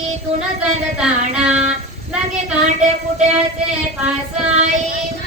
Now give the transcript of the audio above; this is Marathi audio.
ओल्या मातीतून चालताना लागे काटे कुट्याचे पासाई?